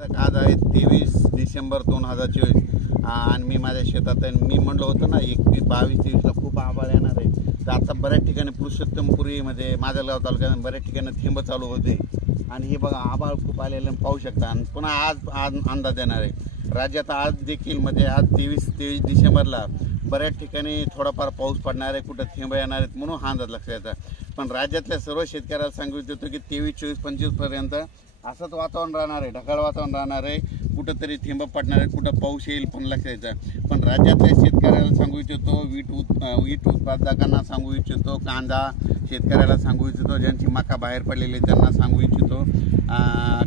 आज आहे 23 डिसेंबर 2024 आणि मी माझ्या शेतात आहे। मी म्हणलं होतं ना 21, 22, 23ला खूप आभाळ येणार आहे। तर आता बऱ्याच ठिकाणी पुरुषोत्तमपुरीमध्ये माजलगाव तालुक्यात बऱ्याच ठिकाणी थेंब चालू होते आणि हे बघा आभाळ खूप आलेलं पाहू शकता। आणि पुन्हा आज अंदाज येणार आहे राज्यात आज देखील आज 23 डिसेंबरला बऱ्याच ठिकाणी थोडाफार पाऊस पडणार आहे, कुठं थेंब येणार आहेत म्हणून हा अंदाज लक्षात येतो। पण राज्यातल्या सर्व शेतकऱ्याला सांगू इच्छितो की 23, 24, 25 पर्यंत असंच वातावरण राहणार आहे, ढगाळ वातावरण राहणार आहे। कुठंतरी थेंब पडणार आहे, कुठं पाऊस येईल पण लक्षात यायचं। पण राज्यातल्या शेतकऱ्याला सांगू इच्छितो, वीट उत्पादकांना सांगू इच्छितो, कांदा शेतकऱ्याला सांगू इच्छितो, ज्यांची मका बाहेर पडलेली त्यांना सांगू इच्छितो,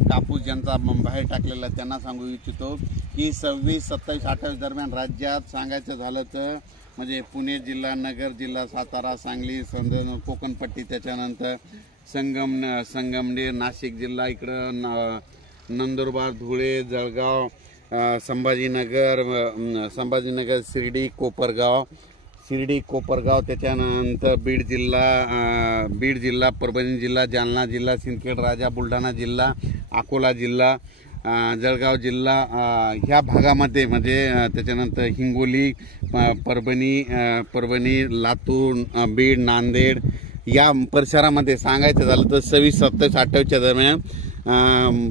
कापूस ज्यांचा बाहेर टाकलेला त्यांना सांगू इच्छितो की 26, 27, 28 दरम्यान राज्यात सांगायचं झालं तर म्हणजे पुणे जिल्हा, नगर जिल्हा, सातारा, सांगली, कोकणपट्टी, त्याच्यानंतर संगमनेर, नाशिक जिल्हा, इकडं नंदुरबार, धुळे, जळगाव, संभाजीनगर, शिर्डी, कोपरगाव, त्याच्यानंतर बीड जिल्हा, परभणी जिल्हा, जालना जिल्हा, सिंदखेड राजा, बुलढाणा जिल्हा, अकोला जिल्हा, जळगाव जिल्हा, ह्या भागामध्ये म्हणजे त्याच्यानंतर हिंगोली, परभणी, लातूर, बीड, नांदेड या परिसरामध्ये सांगायचं झालं तर 26, 27, 28च्या दरम्यान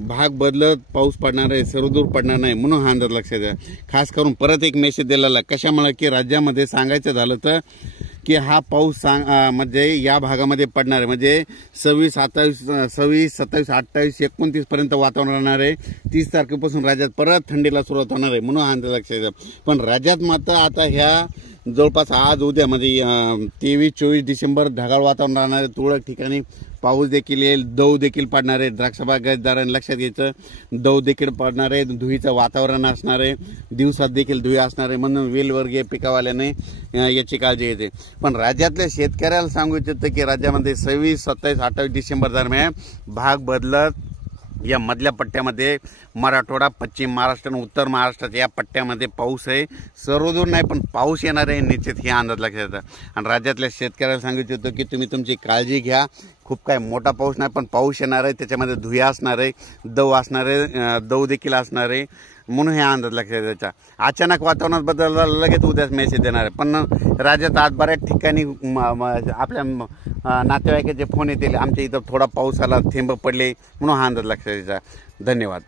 भाग बदलत पाऊस पडणार आहे, सर्वदूर पडणार नाही म्हणून हा अंदाज लक्षात द्या। खास करून परत एक मेसेज दिलेला कशामुळे की राज्यामध्ये सांगायचं झालं तर की हा पाऊस म्हणजे या भागामध्ये पडणार आहे, म्हणजे 26, 27, 28, 29 पर्यंत वातावरण राहणार आहे। 30 तारखेपासून राज्यात परत थंडीला सुरुवात होणार आहे म्हणून हा अंदाज लक्षात द्या। पण राज्यात मात्र आता ह्या जवळपास आज उद्या म्हणजे 23, 24 डिसेंबर ढगाळ वातावरण राहणार आहे। तुरळक ठिकाणी पाऊस देखील येईल, दव देखील पडणार आहे। द्राक्षबागायतदारांनी लक्षात घ्यायचं, दव देखील पडणार आहे, धुळीचं वातावरण असणार आहे, दिवसात देखील धुळी असणार आहे म्हणून वेलवर्गीय पिकावाल्याने याची काळजी घेते। पण राज्यातल्या शेतकऱ्याला सांगू इच्छितो की राज्यामध्ये 26, 27, 28 डिसेंबर दरम्यान भाग बदलत या मधल्या पट्ट्यामध्ये मराठवाडा, पश्चिम महाराष्ट्र आणि उत्तर महाराष्ट्रात या पट्ट्यामध्ये पाऊस आहे, सर्वदूर नाही पण पाऊस येणार आहे निश्चित, हे अंदाज लक्षात येतं। आणि राज्यातल्या शेतकऱ्याला सांगू इच्छितो की तुम्ही तुमची काळजी घ्या। खूप काय मोठा पाऊस नाही पण पाऊस येणार आहे, त्याच्यामध्ये धुया असणार आहे, दव देखील असणार आहे म्हणून हे अंदाज लक्षात द्यायचा। अचानक वातावरणात बदल लगेच उद्याच मेसेज देणार आहे। पण राज्यात आज बऱ्याच ठिकाणी आपल्या नातेवाईकाचे फोन येतील, आमच्या इथं थोडा पाऊस आला, थेंब पडले म्हणून हा अंदाज लक्षात द्यायचा। धन्यवाद।